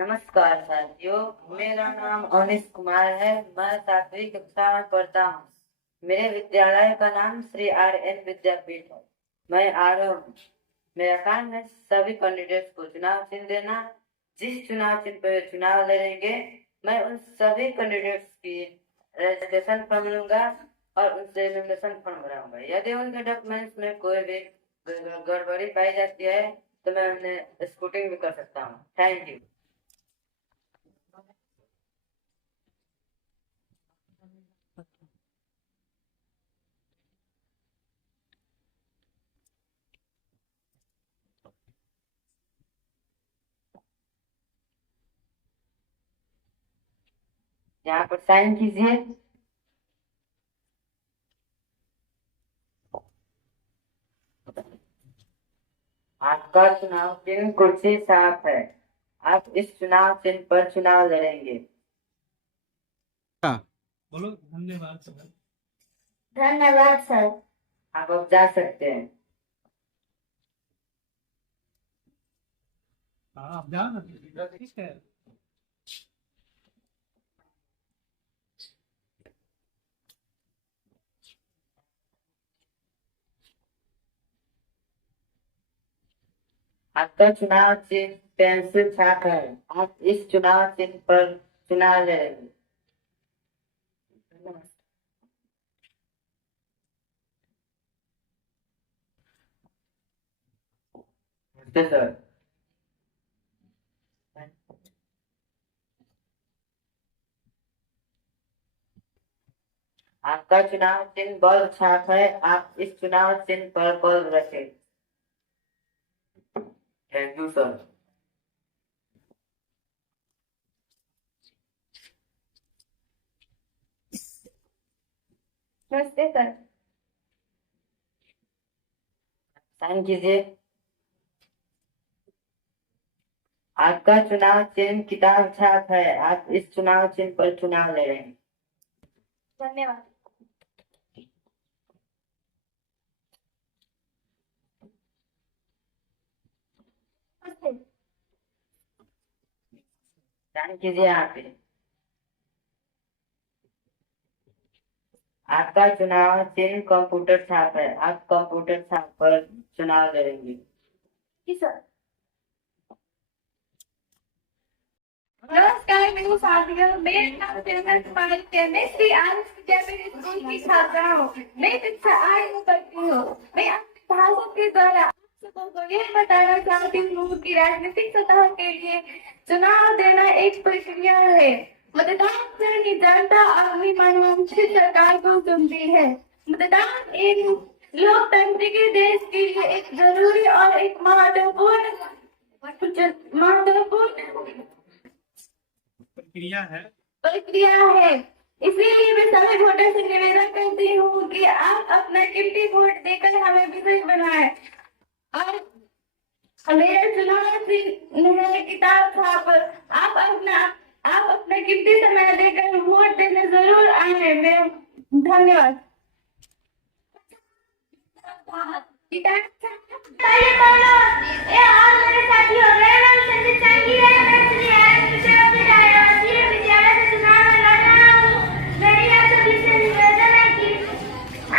नमस्कार साथियों, मेरा नाम अवनीश कुमार है। मैं 7वीं कक्षा में पढ़ता हूँ। मेरे विद्यालय का नाम श्री RN विद्यापीठ है। मैं आरव हूँ। मेरा काम है सभी कैंडिडेट्स को चुनाव चिन्ह देना। जिस चुनाव चिन्ह पर चुनाव लड़ेंगे, मैं उन सभी कैंडिडेट्स की रजिस्ट्रेशन फॉर्म लूंगा और उनसे नॉमिनेशन फॉर्म भराऊंगा। यदि उनके डॉक्यूमेंट्स में कोई भी गड़बड़ी पाई जाती है तो मैं उन्हें स्कूटिंग भी कर सकता हूँ। Thank you. यहाँ पर साइन कीजिए। आपका चुनाव चिन्ह कुर्सी साफ है। आप इस चुनाव चिन्ह पर चुनाव लड़ेंगे। बोलो धन्यवाद सर। धन्यवाद सर। आप अब जा सकते हैं। हाँ आप जाओ ना, ठीक है। आपका चुनाव चिन्ह पेंसिल छाप है। आप इस चुनाव चिन्ह पर चुनाव लड़ेंगे। नमस्ते सर। आपका चुनाव चिन्ह बल्ब छाप है। आप इस चुनाव चिन्ह पर बल्ब रखें। Thank you sir. नमस्ते सर। साइन कीजिए। आपका चुनाव चिन्ह किताब छाप है। आप इस चुनाव चिन्ह पर चुनाव लड़ेंगे। धन्यवाद। साइन कीजिए यहाँ पे। आपका चुनाव चिन्ह कंप्यूटर छाप है। आप कंप्यूटर छाप पर चुनाव लड़ेंगे। जी सर। नमस्कार मेरे साथियों, मेरा नाम सिमरन कुमारी है। मैं श्री आनंद विद्यापीठ स्कूल की छात्रा हूँ। मैं कक्षा 8 में पढ़ती हूँ। मैं अपने भाषण के द्वारा आप सबों को यह बताना चाहती हूँ कि राजनीतिक सतह के लिए चुनाव देना एक प्रक्रिया है। मतदान से ही जनता अपनी मनवांछित सरकार को चुनती है। मतदान एक लोकतंत्र के देश के लिए एक जरूरी और एक महत्वपूर्ण प्रक्रिया है। इसीलिए मैं सभी वोटर से निवेदन करती हूँ कि आप अपना कीमती वोट देकर हमें विजयी बनाएं। और मेरा चुनाव चिन्ह है किताब छाप। आप अपना कीमती समय देकर वोट देने जरूर आए। मैं धन्यवाद। किताब मेरे साथियों, मेरा नाम संजीत संगी है। मैं श्री आनंद विद्यालय से चुनाव लड़ रहा हूँ। मेरी आप सभी से निवेदन है कि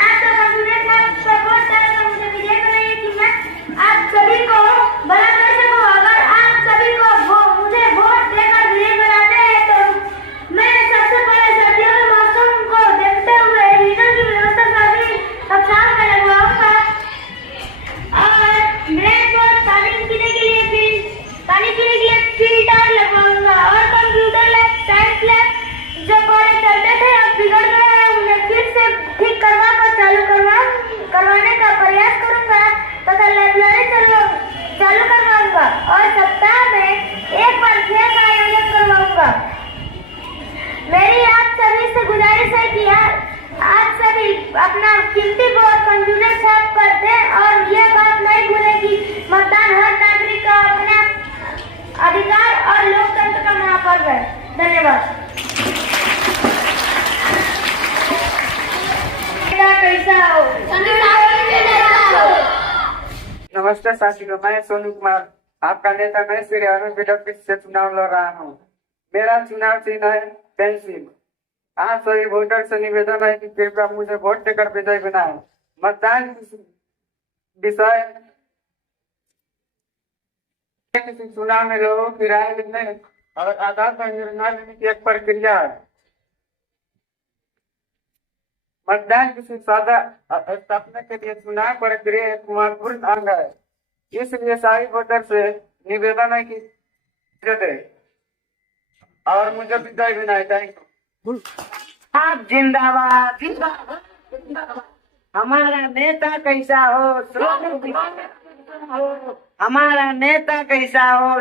आप सब अपने साथ वोट देकर मुझे विजय बनाइए कि मैं आप सभी को भला कर सकूं। अगर आप सभी को मुझे वोट देकर विजय बनाते हैं तो मैं सबसे पहले सर्दियों के मौसम को देखते हुए हीटर की व्यवस्था सभी कक्षाओं में लगवाऊंगा और मैं पानी पीने के लिए फिल्टर लगवाऊंगा और कंप्यूटर लैब, साइंस लैब जो पहले चलते थे अब बिगड़ गए हैं, उन्हें फिर से ठीक करवा कर करवाने का प्रयास करूंगा तथा लाइब्रेरी चालू करवाऊंगा और सप्ताह में एक बार खेल का आयोजन करवाऊंगा। मेरी आप सभी से गुजारिश है कि आप सभी अपना कीमती वोट कंप्यूटर छाप कर दें और यह बात नहीं भूलें कि मतदान हर नागरिक का अपना अधिकार और लोकतंत्र का महापर्व है। धन्यवाद। कैसा हो? नमस्ते साथियों, मैं सोनू कुमार आपका नेता मैं श्री अरविंद विद्यापीठ से चुनाव लड़ रहा हूँ। मेरा चुनाव चिन्ह है पेंसिल। आप सभी वोटर से निवेदन है कि कृपया मुझे वोट देकर विजयी बनाएं। मतदान विषय किसी चुनाव में लोगों की राय लेने और आधार पर निर्णय लेने की एक प्रक्रिया है। मतदान किसी सादा स्थापना के लिए चुनाव प्रक्रिया एक महत्वपूर्ण अंग है। इसलिए सभी वोटर से निवेदन है कि दे और मुझे विजय बनाए। Thank you. आप जिंदाबाद जिंदाबाद जिंदाबाद। हमारा नेता कैसा हो हमारा नेता कैसा हो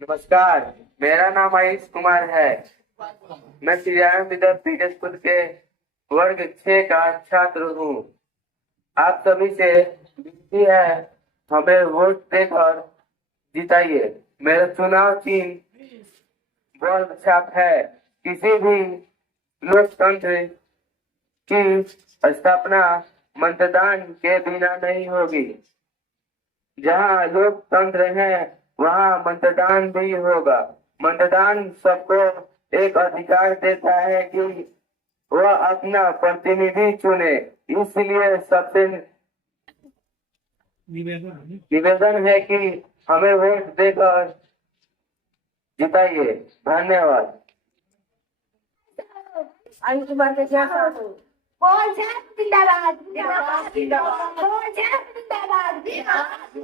नमस्कार, मेरा नाम आयुष कुमार है। मैं श्री अरविंद विद्यापीठ स्कूल के वर्ग 6 का छात्र हूँ। आप सभी से विनती है, हमें वोट देकर जिताइए। मेरा चुनाव चिन्ह वर्ग छाप है। किसी भी लोकतंत्र की स्थापना मतदान के बिना नहीं होगी। जहाँ लोकतंत्र है वहाँ मतदान भी होगा। मतदान सबको एक अधिकार देता है कि वह अपना प्रतिनिधि चुने। इसलिए सबसे निवेदन है कि हमें वोट देकर जिताइए। धन्यवाद। बोल छाप जिंदाबाद जिंदाबाद जिंदाबाद बोल छाप जिंदाबाद जिंदाबाद।